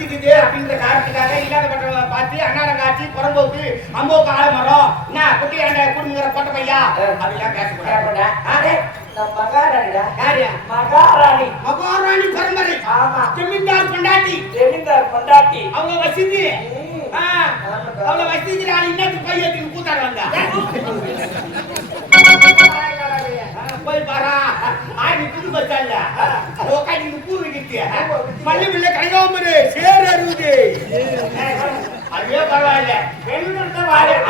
வசதிக்குது அப்படின்ற காரணத்துக்காக இல்லாதப்பட்ட பார்த்து அண்ணாரங்காட்சி புறம்போக்கு அம்போக்கு ஆலமரம் என்ன குட்டி ஆண்ட குடுங்கிற கொட்ட பையா அப்படிலாம் பேசக்கூடாது. மகாராணி பரம்பரை. ஆமா, ஜமீன்தார் பொண்டாட்டி அவங்க வசதி. அவளை வசதிக்கிறாள். இன்னத்துக்கு பையத்துக்கு கூத்தாடு வந்தா போய் பாரா ஆடி புது பஸ் ஸ்டாண்ட்ல உட்காந்து பூ வைக்கிட்டு பள்ளி பிள்ளை கனகாமரு சேர் அறுபது அதுவே பரவாயில்ல.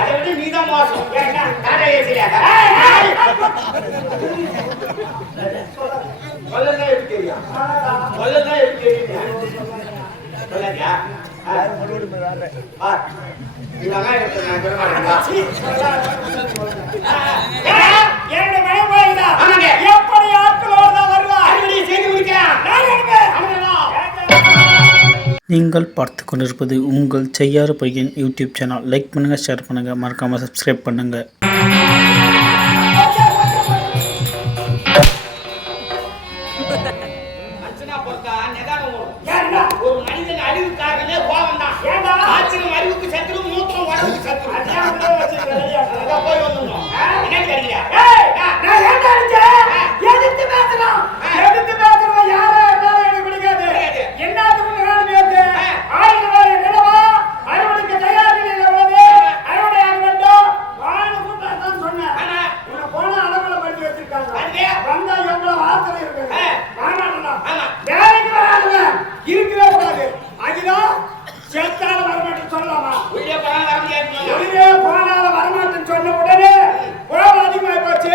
அதை விட நீதான் மோசம். சொல்லதான் எப்படி தெரியும்? சொல்லதான் எப்படி தெரியும்? சொல்லாதியா? எப்படி ஆட்களோடு தான் வருவா? செய்து முடிக்கலாம். நீங்கள் பார்த்து கொண்டிருப்பது உங்கள் செய்யாறு பையன் யூடியூப் சேனல். லைக் பண்ணுங்கள், ஷேர் பண்ணுங்கள், மறக்காமல் சப்ஸ்கிரைப் பண்ணுங்கள். ஒரு மனிதன் அழிவு காரணமே கோபம் தான். ஆச்சரியம் அறிவுக்கு சத்துரு, மூத்தம் உடம்புக்கு சத்துரு. போய் வந்துடணும். என்ன கேட்கிறீங்க? எதிர்த்து பேசுறோம் யாரா இருந்தாலும் எனக்கு பிடிக்காது. என்னத்துக்கு ஆயிரம் நிலவா அறுவடைக்கு தயாரில் உள்ளது. அறுவடை ஆக வேண்டும் வாழ்ந்து கூட்டாதான் சொன்னேன். உன்னை போன அளவுல பண்ணி வச்சிருக்காங்க. வந்தா எவ்வளவு ஆத்திரம் இருக்கு. வேலைக்கு வராதுங்க, இருக்கவே கூடாது. அதுதான் செத்தால வரமாட்டேன்னு சொல்லலாமா? உயிரே போனால வரமாட்டேன்னு சொன்ன உடனே உழவு அதிகமாகி போச்சு.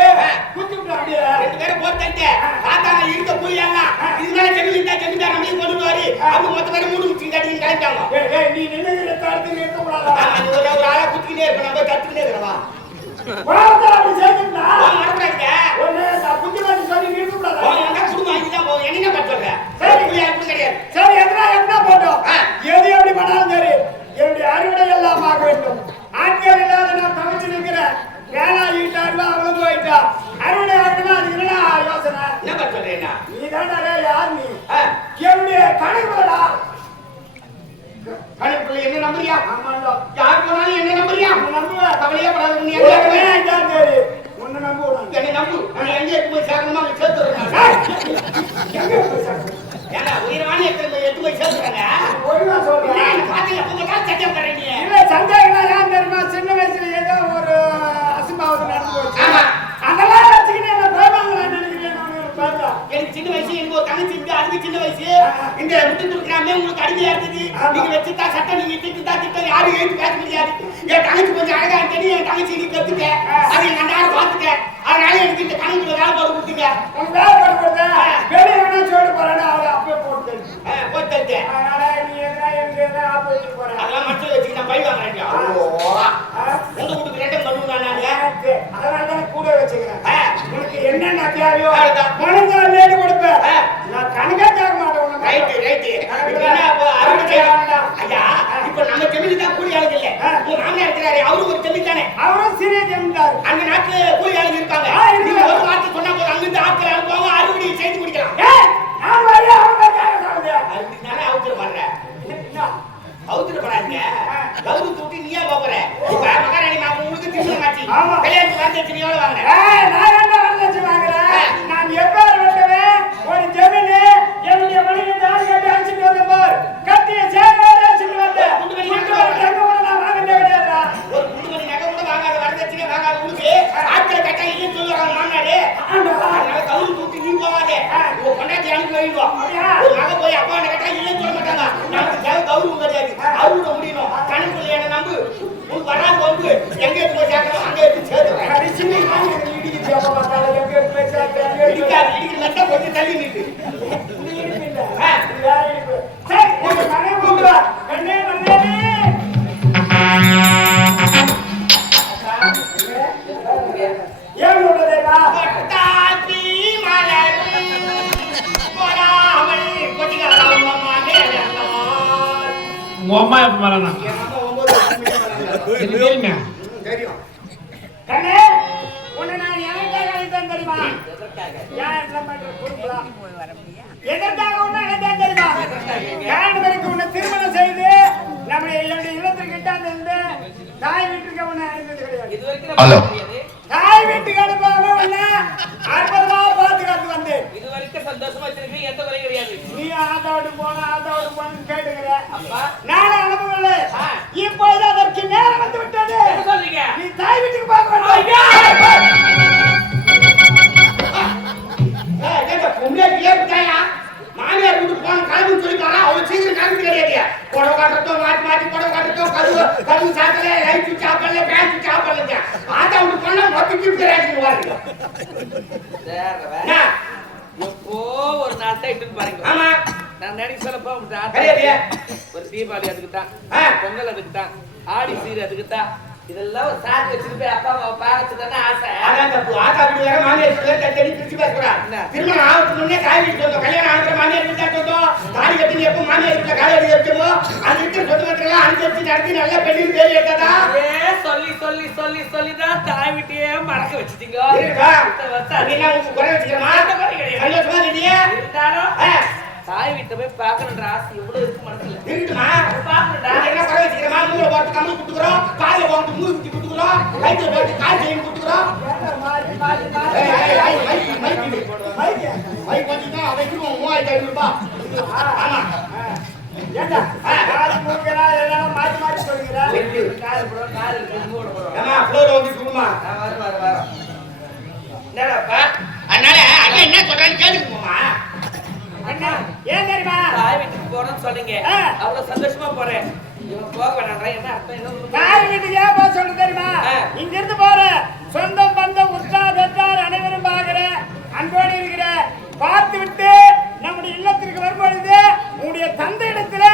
குத்தி விட்டு அப்படியே 2 பேரும் போட்டு பார்த்தாங்க. இருக்க புரியலாம். இதுதான் ஜமீன்தார் நம்மளையும் கொண்டு வாரி அவங்க மொத்த பேரும் 3 முச்சி கட்டின்னு கிளம்பிட்டாங்க. நீ நின்று தடுத்து நிறுத்த கூடாதா? ஒரு ஆளா குத்திக்கிட்டே இருப்ப நம்ம கத்துக்கிட்டே இருக்கிறவா அப்படி செய்யுங்களா? மறக்காதீங்க. புத்தி வச்சு சொல்லி நிறுத்த கூடாதா? குடும்பம் இதுதான் போகும். என்ன பண்றாங்க? சரி கிடையாது. சரி எத்தனை போட்டோம். எது எப்படி பண்ணாலும் சரி என்னுடைய அறுவடை எல்லாம் பார்க்க வேண்டும். ஆட்கள் இல்லாத நான் தவிச்சு நிற்கிறேன். வேலை ஈட்டாருவா அவ்வளவு போயிட்டா அறுவடை ஆகணும்னா அது என்னடா யோசனை? என்ன சொல்றேன்னா நீ தாண்டா யார்? நீ என்னுடைய கணக்குடா. கணக்குள்ள என்ன நம்புறியா? ஆமாண்டா. யார் போனாலும் என்ன நம்புறியா? நம்புவா. கவலையே படாத. நீ சரி உன்னை நம்புவோம். என்னை நம்பு. நீ எங்கே போய் சேர்க்கணுமா அங்கே சேர்த்துறேன். ஏன்னா உயிரமான எட்டு போய் சேர்த்துறாங்க. ஒழுங்கா சொல்றேன். பாத்தீங்க சத்தியம் பண்றீங்க. இல்ல சந்தேகம் ஏன் தெரியுமா? சின்ன வயசுல ஏதோ ஒரு அசிம்பாவது நடந்து போச்சு. அதெல்லாம் வச்சுக்கிட்டு என்ன பயமாங்களா நினைக்கிறேன். எனக்கு சின்ன வயசு, எனக்கு ஒரு தங்கச்சி இருக்கு. அதுக்கு சின்ன வயசு. இந்த விட்டு துடுக்கிறாமே உங்களுக்கு அடிமையா இருக்குது. நீங்க வச்சுட்டா சட்டம், நீங்க திட்டம் யாரும் எழுத்து பேச முடியாது. என் தங்கச்சி கொஞ்சம் அழகா தெரியும். என் தங்கச்சி நீ கத்துக்க, அதை என் கண்டாரம் பார்த்துக்க. அதனால எனக்கு இந்த கணக்குல வேலை போட்டு கொடுத்துங்க. வேலை போட்டு கொடுத்தேன். வெளியே வேணா சொல்லிட்டு போறேன்னு அவளை அப்பவே போட்டு போட்டு அதனால நீ எதனா எனக்கு எதனா ஆப்பு வச்சுட்டு போறேன். அதெல்லாம் மட்டும் வச்சுக்கிட்டு நான் பழி வாங்குறேன். உங்க வீட்டுக்கு 2 பண்ணுவாங்க. அதனால தான் கூட வச்சுக்கிறேன். உனக்கு என்னென்ன தேவையோ மனதை நேடு கொடுப்பேன். நான் கணக்கே கேட்க மாட்டேன். ரைட்டு. ஐயா, இப்ப நம்ம ஜமீன் தான் கூலி ஆளுங்க இல்ல. உங்க மாமனார் இருக்கிறாரு, அவரு ஒரு ஜமீன் தானே. அவரும் சிறிய ஜமீன்தார். அந்த நாட்டுல கூலி ஆளுங்க இருப்பாங்க. நீங்க ஒரு வார்த்தை சொன்னா போதும், அங்கிருந்து ஆட்கள் அனுப்புவாங்க, அறுவடை செய்து முடிக்கலாம். நான் வரையா அவங்க கேட்க அதுனால அவுத்துட்டு வர்றேன். அவுத்துட்டு போறாங்க. கௌரவ தூக்கி நீயா போற. இப்ப மகாராணி மாமா உங்களுக்கு திரும்ப மாட்டி. கல்யாணத்துக்கு வரதட்சணை எவ்வளவு வாங்குறேன்? நான் என்ன வரதட்சணை வாங்குறேன்? நான் எப்ப வெட்டுவேன்? ஒரு ஜமீன் என்னுடைய மனைவி தாலி கட்டி அடிச்சுட்டு வந்த போர் கட்டிய சேரோட அடிச்சுட்டு வந்தேன். குண்டு மணி நகை கூட நான் வாங்கவே கிடையாதா? ஒரு குண்டு மணி நகை கூட வாங்காத, வரதட்சணை வாங்காத உங்களுக்கு ஆட்களை கட்டா இல்லைன்னு சொல்லுவாங்க மாமனாரு. அதனால கௌரவ தூக்கி நீ போவாதே. உங்க பொண்டாட்டி அனுப்பி வைங்க. ஒரு மகன் போய் அப்பா கட்டா இல்லைன்னு சொல்ல மாட்டாங்க. நமக்கு தேவை கௌரவம் கிடையாது. அறுவடை முடியணும். கணக்குள்ள என்ன நம்பு. உங்களுக்கு வராது வந்து எங்க எடுத்து போய் சேர்க்கணும் அங்க எடுத்து சேர்த்துறேன். இடிக்கிறது கொஞ்சம் தள்ளி நிற்கு. உங்க அம்மா எப்ப வரனா? தெரியுமே. தெரியும். கண்ணே உன்னை நான் எதற்காக அழைத்தேன் தெரியுமா? எதற்காக உன்னை அழைத்தேன் தெரியுமா? 2 பேருக்கு உன்னை திருமணம் ஹலோ. தாய் வீட்டுக்கு அனுப்பாம உன்னை அற்புதமா பாத்துக்காத்து வந்தேன். இது வரைக்கும் சந்தோஷமா வச்சிருக்கீங்க, எந்த குறையும் கிடையாது. நீ ஆத்தாவோடு போன கேட்டுக்கிற. நானும் அனுப்பவில்லை. இப்பொழுது அதற்கு நேரம் வந்து விட்டது. என்ன சொல்றீங்க? நீ தாய் வீட்டுக்கு பார்க்க வேண்டும். பொம்பளை ஏற்பட்டாயா மாமியார் வீட்டுக்கு போன கிளம்புன்னு சொல்லிட்டாரா? அவ்வளவு சீக்கிரம் கிளம்பி கிடையாது. புடவை காட்டுறதோ மாத்தி புடவை காட்டுறதோ கதவு சாப்பிடல, லைட் சாப்பிடல, பேண்ட் சாப்பிடல. ஆத்தா வீட்டுக்கு போனா மொத்தம் கிடையாது. எப்போ ஒரு நாள் தான் இட்டுன்னு பாருங்க. ஆமா, நான் நினைக்க சொல்லப்போ கிடையாது. ஒரு தீபாவளி அதுக்கு தான், ஆ. பொங்கல் அதுக்கு தான், ஆடி சீர் அதுக்கு தான். இதெல்லாம் ஒரு சாக்கு வச்சுட்டு போய் அப்பா அம்மாவை பார்க்கறதுக்கு ஆசை. அதான் தப்பு. ஆத்தா வீட்டு வேற மாமியார் வீட்டு வேற தட்டி பிரிச்சு பேசக்கூடாது. என்ன? திருமணம் ஆகிறதுக்கு முன்னே தாய் வீட்டுக்கு வந்தோம், கல்யாணம் ஆகிற மாமியார் வீட்டுல வந்தோம். தாலி கட்டி எப்போ மாமியார் வீட்டுல காலை எடுத்து வச்சோமோ அது இருக்கிற சொத்து மற்றெல்லாம் அனுசரிச்சு நடத்தி நல்லா பெரிய பேர் எடுத்ததா சொல்லி சொல்லி சொல்லி சொல்லிதான் தாய் வீட்டையே மறக்க வச்சுட்டீங்க. இருக்கா? இத்தனை வருஷம் அது என்ன உங்களுக்கு குறை வச்சுக்கிறமா? அந்த மாதிரி கிடையாது. சந்தோஷமா இல்லையே? இருந்தாலும் தாய் வீட்டை போய் பார்க்கணுன்ற ஆசை எவ்வளவு இருக்கு மனசுல. இருக்குமா? பார்க்கணும்டா. அது என்ன குறை வச்சுக்கிறமா? மூளை போட்டு கம்மி குடுக்குறோம், காலை போட்டு மூணு குட்டி குடுக்குறோம், கைத்துல போட்டு கால் செயின் குடுக்குறோம். மைக் வந்துதான் அவைக்கும் 3500 ரூபாய். ஆமா. ஏண்டா? காது மூக்குறா, எல்லாம் மாத்தி சொல்லுகிறா. கால் போடுறோம், கால் இருக்கு, மூட போடுறோம். ஏமா ஃப்ளோர் வந்து குடுமா. வரும். என்னடாப்பா? அதனால அண்ணா என்ன சொல்றான்னு கேட்டுக்குமா. அண்ணா, ஏன் தெரியுமா? தாய் வீட்டுக்கு போறோம்னு சொன்னீங்க. ஆ. அவ்வளவு சந்தோஷமா போறேன். இவன் போக வேணாம்டா. என்ன அர்த்தம்? என்ன தாய் வீட்டுக்கு ஏன் போக சொல்ல தெரியுமா? ஆ. இங்க இருந்து போற சொந்தம் பந்தம் உற்றார் பெற்றார் அனைவரும் பாக்குற அன்போடு இருக்கிற பார்த்து விட்டு நம்முடைய இல்லத்திற்கு வரும்பொழுது உன்னுடைய தந்தை இடத்துல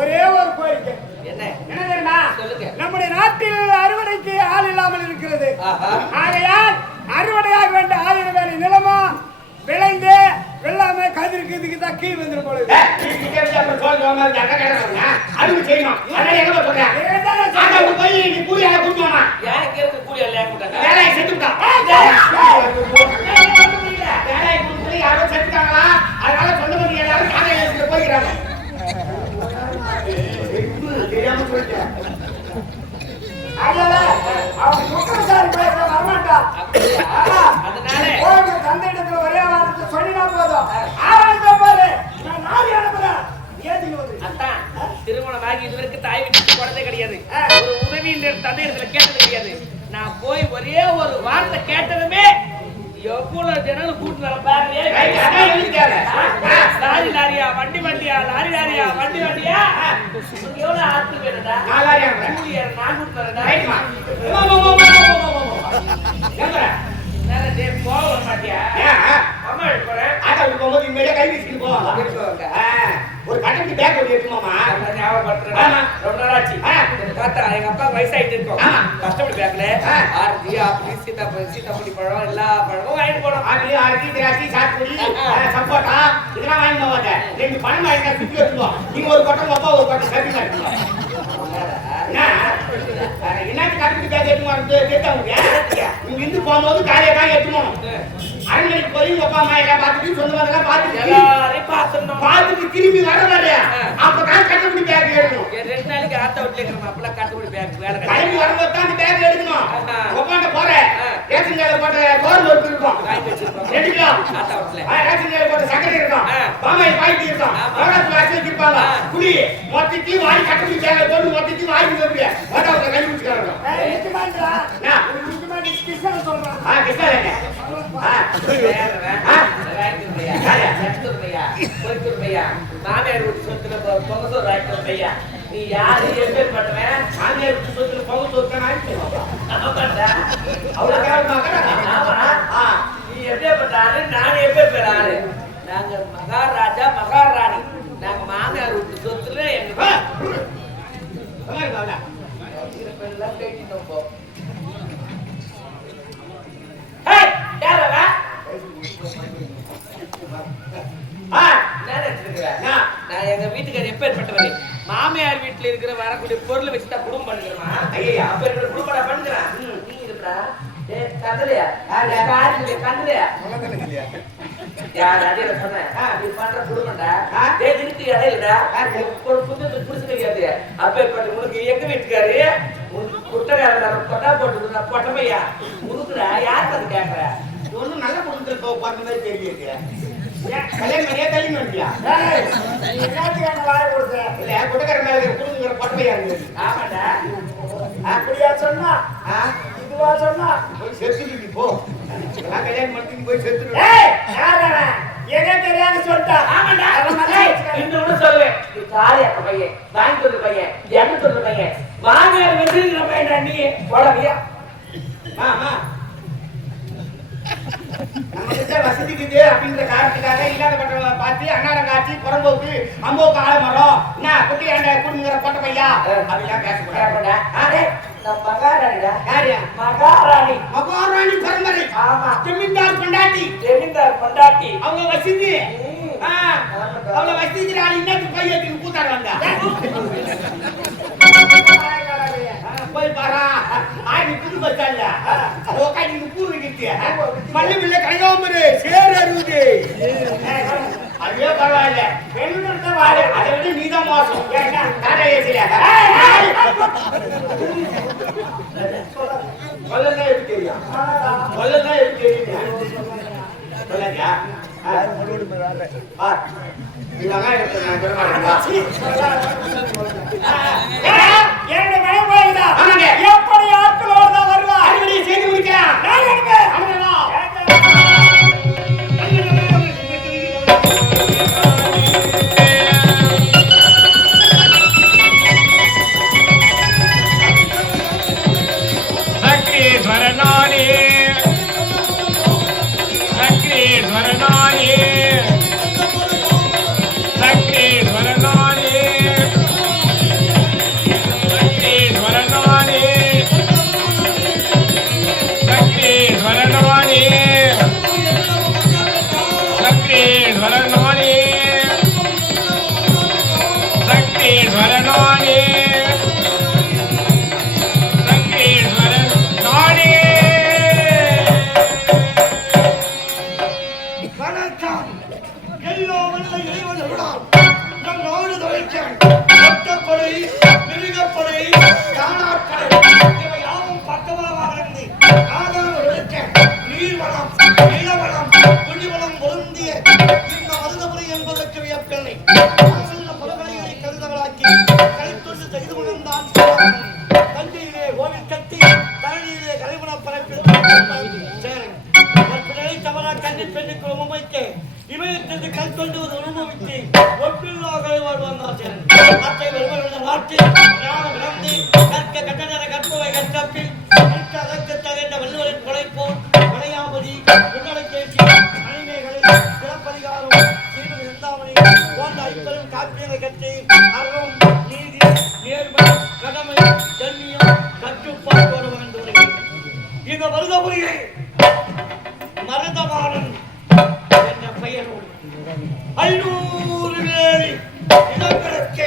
ஒரே ஒரு கோரிக்கை. என்ன? என்ன தெரியுமா? சொல்லுங்க. நம்முடைய நாட்டில் அறுவடைக்கு ஆள் இல்லாமல் இருக்கிறது. ஆஹா. ஆகையால் அறுவடையாக வேண்டிய 1000 வேலை நிலமா விளைந்து வெள்ளாம கதிருக்கு இதுக்கு தான் கீழ் வந்துடும் பொழுது அதுவும் செய்யணும். அதனால எங்க சொல்றேன் போய் நீ கூலியால கூட்டுவாமா ஏன் இங்க இருக்க கூலி எல்லாம் ஏற்பட்டாங்க? வேலையை செத்துட்டான். வேலையை கொடுத்து யாரோ செத்துட்டாங்களா? அதனால சொந்த மதி எல்லாரும் காலையில போய்க்கிறாங்க. தெரியாம சொல்லிட்டேன். அதனால அவன் முக்கியசாரி பேச வரமாட்டான். அதனால கோயிலுக்கு தந்தை இடத்துல ஒரே வாரத்தை சொல்லினா போதும். ஆரம்பிச்ச பாரு, நான் நாளை அனுப்புறேன். ஏத்துக்கு வந்து அத்தான் திருமணமாகி இதுவரைக்கும் தாய் வீட்டுக்கு போனதே கிடையாது. ஒரு உதவி தந்தை இடத்துல கேட்டது கிடையாது. நான் போய் ஒரே ஒரு வார்த்தை கேட்டதுமே எவ்வளவு ஜனங்கள் கூட்டு வர பாருங்க. லாரி லாரியா, வண்டி வண்டியா, லாரி லாரியா, வண்டி வண்டியா, எவ்வளவு ஆட்கள் வேணும்டா? கூலியார் நான் கூட்டு வரேன்டா. போக வர மாட்டியா? அம்மா போறேன். போகும்போது இனிமேலே கை வீசிட்டு போவாங்க. ஒரு கட்டத்துக்கு பேக் ஒட்டி இருக்குமாமா. ஞாபகப்படுத்துறேன். ரொம்ப நாளாச்சு. தாத்தா எங்க அப்பா வயசாயிட்டு இருக்கோம். கஷ்டப்பட்டு பேக்கல ஆர்த்தி ஆப்பிள் சீதாப்பழி பழம் எல்லா பழமும் வாங்கிட்டு போனோம். ஆரத்தி திராட்சை சாத்துக்குடி சப்போட்டா இதெல்லாம் வாங்கி போவாங்க. 2 பணம் வாங்கினா சுத்தி வச்சுக்குவோம். நீங்க ஒரு கொட்டம் அப்பா ஒரு கொட்டம் கட்டி காட்டுவோம். என்ன கட்டுக்கு பேக் எடுத்து வரது கேட்டவங்க நீங்க இருந்து போகும்போது காலையை தான் எடுத்துக்கணும். அரண்மனைக்கு போய் உங்க அப்பா அம்மா எல்லாம் பார்த்துட்டு சொந்த பந்தெல்லாம் பார்த்துட்டு திரும்பி வரவாரு. அப்பதான் கட்டுப்படி பேக் எடுக்கணும். 2 நாளைக்கு ஆத்தா வீட்டுல இருக்கிற அப்பெல்லாம் கட்டுப்படி பேக் வேலை கிளம்பி வரும்போது தான் அந்த பேக் எடுக்கணும். உட்காந்து போறேன் ரேஷன் கார்டு போட்ட கோர்ந்து இருக்கும் 2 கிலோ. ஆத்தா வீட்டுல ரேஷன் கார்டு போட்ட சக்கரை இருக்கும், பாமாயில் பாய்ச்சி இருக்கும், ரோடாஸ் வாசி வச்சிருப்பாங்க. குடி மொத்தத்தையும் வாங்கி கட்டுப்படி பேக் போட்டு மொத்தத்தையும் வாங்கி வருவீங்க. ஓட்டாவுக்கு கை பிடிச்சிக்கிறாங்க. நிச்சயமாண்டா. நிச்சயமா கிருஷ்ணன் சொல்றான். கிருஷ்ணா மாமியார் வீட்டு சொத்துல பொங்கசோறு வாங்கிட்டு பையா நீ யாரு எப்படி பண்ணுவேன்? மாமியார் வீட்டு சொத்துல பொங்க சொத்து நீ எப்படிப்பட்ட ஆளு நான் எப்படி ஆளு? நாங்க மகாராஜா மகாராணி. நாங்க மாமியார் வீட்டு சொத்துல எங்க கேட்டோம். நான் எங்க வீட்டுக்கு எப்பேற்பட்டவரை மாமியார் வீட்டுல இருக்கிற வரக்கூடிய பொருளை வச்சுதான் குடும்பம் பண்ணுகிறேன். ஐயா அப்ப இருக்கிற குடும்பம் பண்ணுகிறேன். நீ இருக்கா கந்தலையா கந்தலையா யார் அதே சொன்னேன். நீ பண்ற குடும்பம்டா இருக்கு இடையிலடா புடிச்சு கிடையாது. அப்பேற்பட்ட உனக்கு எங்க வீட்டுக்காரு குட்டை கொட்டா போட்டு கொட்டமையா உருக்குற யாருக்கு அது கேட்கற ஒன்றும் நல்ல குடும்பத்தில் பார்த்த மாதிரி தெரியுது. கல்யாணம் பண்ணியா கல்யாணம் பண்ணியா? என்னத்துக்கான வாயை கொடுத்த? இல்லை குட்டக்கார மேலே குடும்பங்கிற பட்டமையா இருந்தது. ஆமாண்டா அப்படியா சொன்னா? இதுவா சொன்னா? போய் செத்துட்டு போ. நான் கல்யாணம் பண்ணிட்டு போய் செத்துட்டு. ஏய், யார் அவன்? எங்க தெரியாது சொல்லிட்டா? ஆமாண்டா இன்னொன்னு சொல்லுவேன் காலி அப்ப பையன் வாங்கி சொல்ற பையன் என்ன சொல்ற பையன் வாங்க வந்து நம்ம நீ போடவியா ஆமா நம்ம கிட்ட வசதிக்குது அப்படின்ற காரணத்துக்காக இல்லாதப்பட்ட பார்த்து அன்னாரம் காட்சி புறம்போக்கு அம்போக்கு ஆலமரம் என்ன குட்டி ஆண்ட குடும்பங்கிற போட்ட பையா அப்படிலாம் பேசக்கூடாது. மகாராணிடா யாரு? மகாராணி மகாராணி பரம்பரை. ஆமா ஜமீன்தார் பொண்டாட்டி. ஜமீன்தார் பொண்டாட்டி அவங்க வசதி அவளை வசதி ஆள் இன்னத்துக்கு பையத்துக்கு கூத்தாட வந்தா போய் பாரா ஆடி புது பஸ்டாண்ட்ல உட்காந்து கூறு கிட்டு மல்லி பிள்ளை கனகாம்பரு சேர் அறுபது அதுவே பரவாயில்ல பெண்கள் வாழை அதை விட நீதான் மோசம் டாடா ஏசில சொல்லலாம் எப்படி தெரியும் சொல்லலாம் எப்படி தெரியும் சொல்லாதியா எப்படி ஆட்களோடு தான் வருவா? செய்து முடிக்கலாம். சக்ரீஸ்வரனானே சக்ரீஸ்வரனானே சக்ரீஸ்வரனானே சக்ரீஸ்வரனானே சக்ரீஸ்வரனானே சக்ரீஸ்வரனானே சக்ரீஸ்வரனானே மருதவாளன் என்ற பெயரோடு 500 வேலி இடங்களுக்கு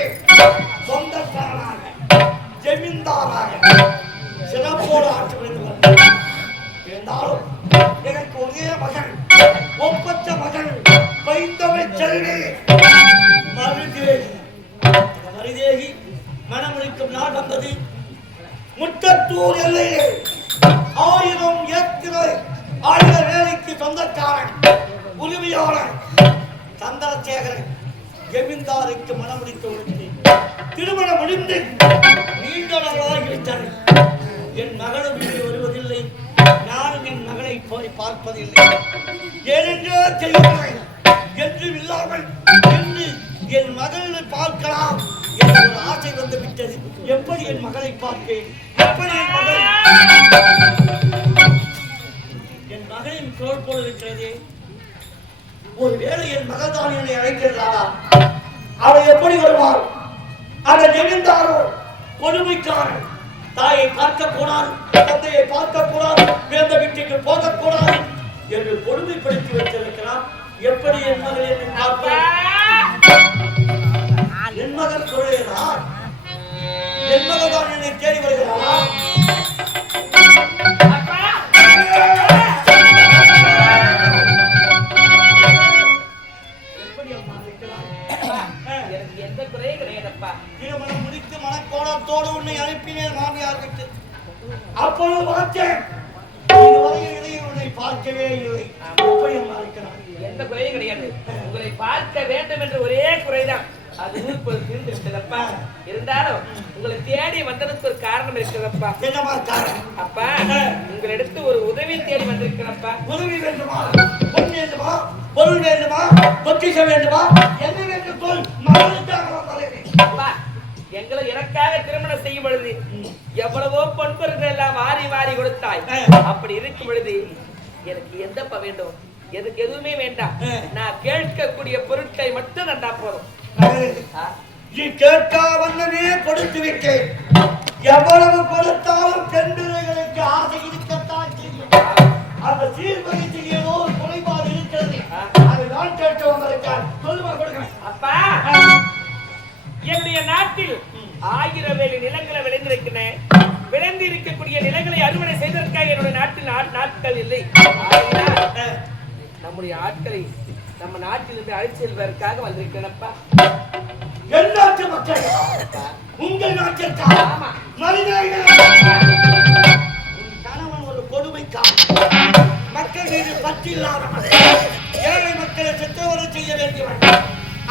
சொந்தக்காரனாக ஜமீன்தாராக சிறப்போடு ஆட்சி புரிந்து இருந்தாலும் எனக்கு ஒரே மகன் ஒப்பற்ற மகன் வைத்தவை செல்வி மருதேகி மனமுடிக்கும் நாள் வந்தது. முட்டத்தூர் எல்லையிலே 1000 ஏக்கர் 1000 வேலைக்கு சொந்தக்காரன் உரிமையாளர் சந்திரசேகரன் ஜமீன்தாருக்கு மனமுடித்து விட்டேன். திருமணம் முடிந்து நீண்ட நாளாகிவிட்டது. என் மகளும் இங்கே வருவதில்லை, நானும் என் மகளை போய் பார்ப்பதில்லை. ஏனென்றோ செய்கிறேன் என்று இல்லாமல் என்று என் மகளை பார்க்கலாம் என்ற ஒரு ஆசை வந்து விட்டது. எப்படி என் மகளை பார்ப்பேன்? எப்படி என் மகளின் தோல் போல் இருக்கிறது. ஒருவேளை என் மகள் தான் என்னை அழைக்கிறாளா? அவள் எப்படி வருவாள்? அந்த ஜமீன்தாரோ கொடுமைக்காரன். தாயை பார்க்க கூடாது, தந்தையை பார்க்க கூடாது, வேந்த வீட்டுக்கு போகக்கூடாது என்று கொடுமைப்படுத்தி வைத்திருக்கிறார். எப்படி என் மகள் என்னை பார்ப்பேன்? என் மகள் சொல்லுகிறார், என் மகள் தான் என்னை தேடி வருகிறாரா? எனக்கு எந்த குறையும் கிடையாது. அப்பா. திருமணம் முடித்து மனக்கோலத்தோடு உன்னை அனுப்பினேன் மாமியார்கிட்ட. அப்பொழுது பார்த்தேன் இதுவரையில் இதையும் உன்னை பார்க்கவே இல்லை. எப்படி அம்மா இருக்கிறார்? எந்த குறையும் கிடையாது. உங்களை பார்க்க வேண்டும் என்ற ஒரே குறைதான். அதுவும் இப்போது தீர்ந்து விட்டதப்பா. இருந்தாலும் உங்களை தேடி வந்ததுக்கு ஒரு காரணம் இருக்கிறதப்பா. என்னமா காரணம்? அப்பா, உங்களிடத்து ஒரு உதவி தேடி வந்திருக்கிறப்பா. உதவி வேண்டுமா? பொன் வேண்டுமா? பொருள் வேண்டுமா? பொக்கிஷம் வேண்டுமா? என்ன வேண்டும் சொல். மகளுக்காக வந்தேன். அப்பா, எங்களை எனக்காக திருமணம் செய்யும் பொழுது எவ்வளவோ பொன்பொருட்கள் எல்லாம் மாறி மாறி கொடுத்தாய். அப்படி இருக்கும் பொழுது எனக்கு எந்தப்பா வேண்டும்? எனக்கு எதுவுமே வேண்டாம். நான் கேட்கக்கூடிய பொருட்களை மட்டும் நன்றா போதும். நீ கேட்கா வந்தனே கொடுத்து விட்டேன். எவ்வளவு கொடுத்தாலும் பெண் பிள்ளைகளுக்கு ஆசை இருக்கத்தான் செய்யும். அந்த சீர்வகைக்கு ஏதோ ஒரு குறைபாடு இருக்கிறது. அதை நான் கேட்க வந்திருக்கேன். சொல்லுமா கொடுக்கிறேன். அப்பா, என்னுடைய நாட்டில் 1000 வேலி நிலங்களை விளைந்திருக்கிறேன். விளைந்து இருக்கக்கூடிய நிலங்களை அறுவடை செய்வதற்காக என்னுடைய நாட்டில் நாட்கள் இல்லை. நம்முடைய ஆட்களை நம்ம நாட்டிலிருந்து அழைத்து செல்வதற்காக வந்திருக்கிறேன்ப்பா. என் நாட்டு மக்கள் உங்கள் நாட்டிற்காக. ஆமா. கணவன் ஒரு கொடுமைக்காக மக்கள் மீது பற்று இல்லாதவன், ஏழை மக்களை சித்திரவதை செய்ய வேண்டியவன்.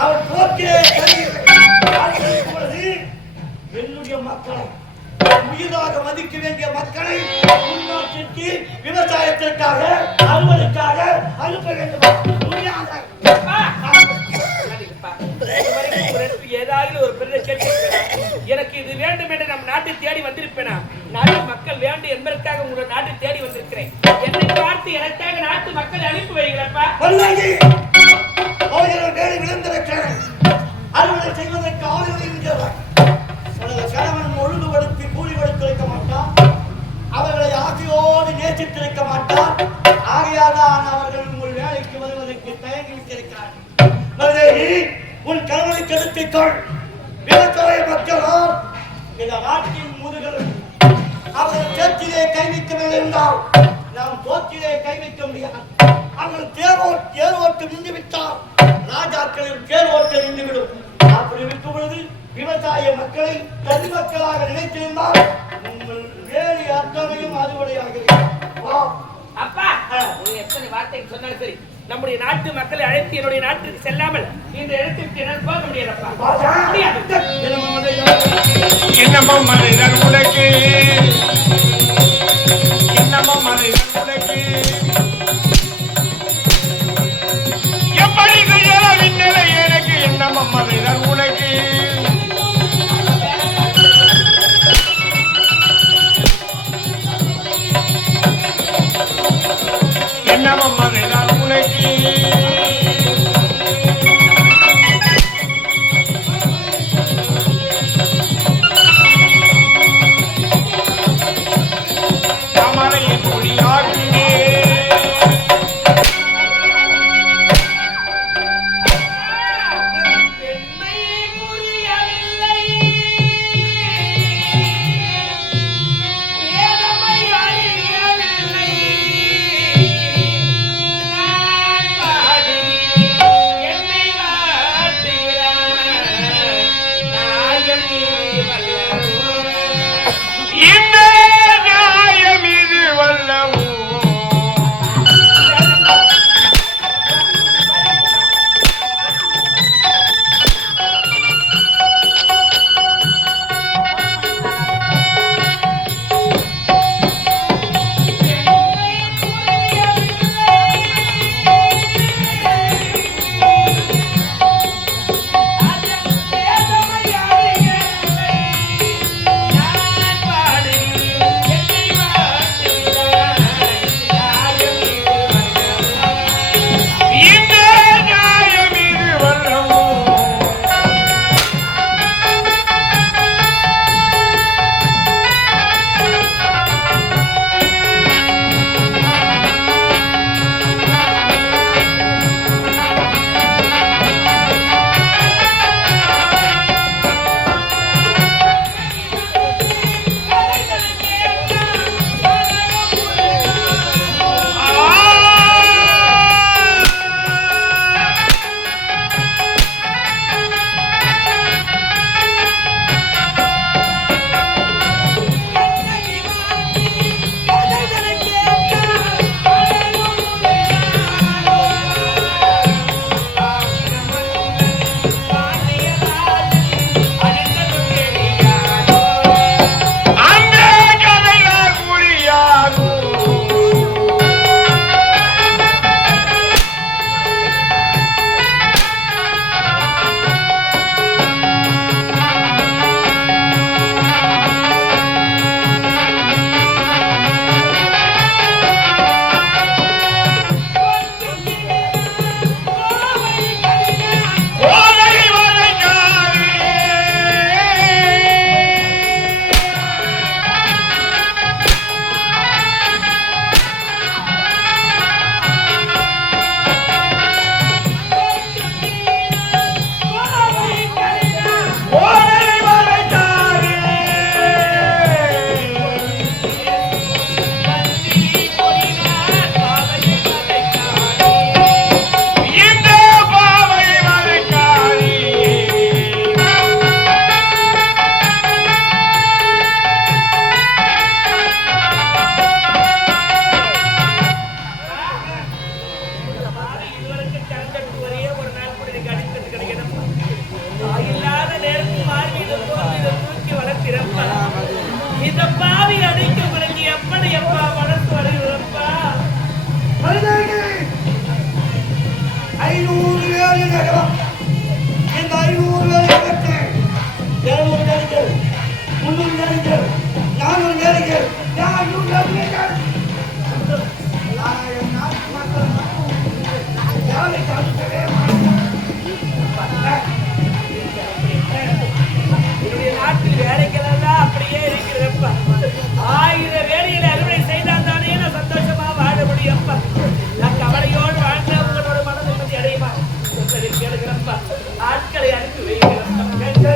அவன் போக்கிலே என்னுடைய மக்களை உயிராக மதிக்க வேண்டிய மக்களை உள்நாட்டிற்கு விவசாயத்திற்காக அறுவடைக்காக அனுப்ப வேண்டும். ஏதாவது ஒரு பெரிய எனக்கு இது வேண்டும் என்று நம் நாட்டை தேடி வந்திருப்பேனா? நாட்டு மக்கள் வேண்டும் என்பதற்காக உங்களோட நாட்டை தேடி வந்திருக்கிறேன். என்னை பார்த்து எனக்காக நாட்டு மக்களை அனுப்பி வைங்களப்பா. வேலை விழுந்திருக்கிறேன். அறுவடை செய்வதற்கு ஆளுநர் இருக்கிறார். கணவன் ஒழுங்குபடுத்தி கூலி கொடுத்து வைக்க மாட்டான். அவர்களை ஆசையோடு நேசித்திருக்க மாட்டான். ஆகையால்தான் அவர்கள் உங்கள் வேலைக்கு வருவதற்கு தயங்கி விட்டிருக்கிறார்கள். உன் கணவனுக்கு எடுத்துக்கொள். விவசாய மக்களால் இந்த நாட்டின் முதுகல் அவர்கள் சேற்றிலே கை வைக்கவில்லை என்றால் நாம் தோற்றிலே கை வைக்க முடியாது. அவர்கள் தேரோட்டு நின்று விட்டால் ராஜாக்களின் தேரோட்டு நின்றுவிடும். அப்படி இருக்கும் பொழுது விவசாய மக்களை தனி மக்களாக நினைத்திருந்தால் உங்கள் வேலை அத்தனையும் அறுவடையாக. அப்பா, எத்தனை வார்த்தை சொன்னாலும் சரி, நம்முடைய நாட்டு மக்களை அழைத்து என்னுடைய நாட்டுக்கு செல்லாமல் இந்த இடத்திற்கு என்னால் போக முடியாதப்பா. என்னமும் மனிதன் உலகு, என்னமும் மனிதன் உலகு, எப்படி செய்யலாம் நிலை எனக்கு என்னமும் மனிதன் உலகு. என்னமும் மனிதன் உலகு.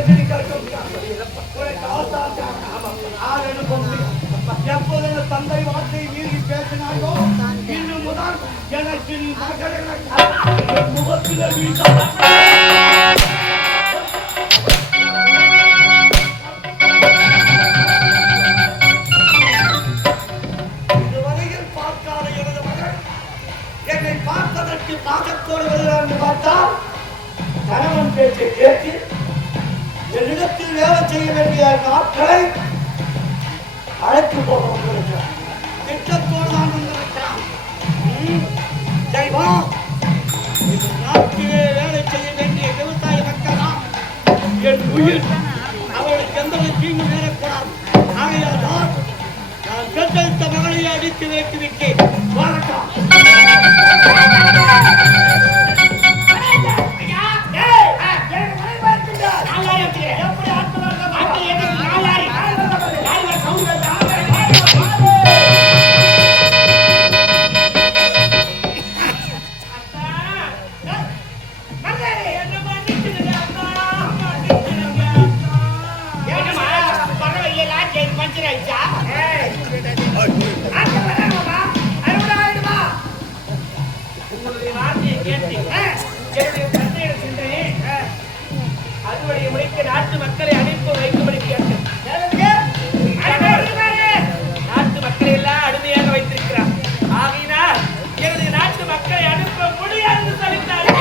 பேச்சு நீ கேட்க முடியாது. உனக்கு ஆசான் யார் எனக்கு முடியும். எப்போது என் தந்தை வார்த்தை மீறி பேசினாயோ இன்று முதல் எனக்கு நீ மகளை முகத்தில் இதுவரையில் பார்க்காத எனது மகள் என்னை பார்ப்பதற்கு பாக்கத்தோடு வருகிறார் என்று பார்த்தால் கணவன் பேச்சை கேட்டு என்னிடத்தில் வேலை செய்ய வேண்டிய நாட்களை அழைத்து போக வந்திருக்கிறார். திட்டத்தோடு தான் வந்திருக்கிறான். ஜெய்வா, இந்த நாட்டிலே வேலை செய்ய வேண்டிய விவசாய மக்கள் தான் என் உயிர். அவர்களுக்கு எந்த ஒரு தீங்கு நேரக்கூடாது. ஆகையால் தான் நான் பெற்றெடுத்த மகளை அடித்து வைத்து விட்டேன். வணக்கம். எப்படி ஆட்கள் உங்களுடைய வார்த்தையை கேட்டு என்னுடைய தந்தையிடம் சென்றேன். அதுவடைய முறைக்கு நாட்டு மக்களை அனுப்பி வைக்கும்படி கேட்டேன். நாட்டு மக்களை எல்லாம் அடிமையாக வைத்திருக்கிறார். ஆகையினால் எனது நாட்டு மக்களை அனுப்ப முடியாது என்று சொல்லிட்டார்கள்.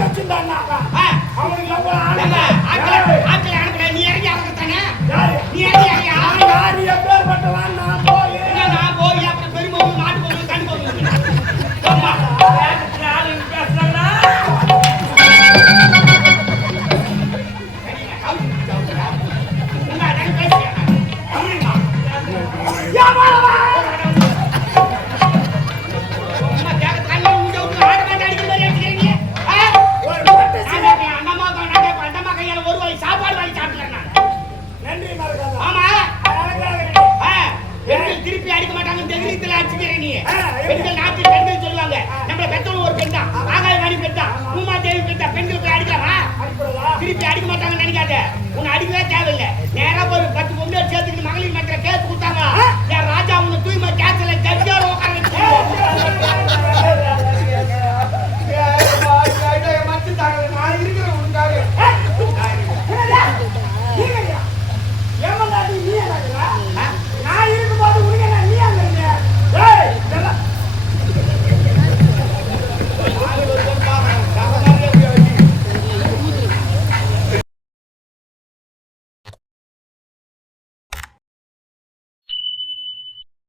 வச்சிருந்தாங்க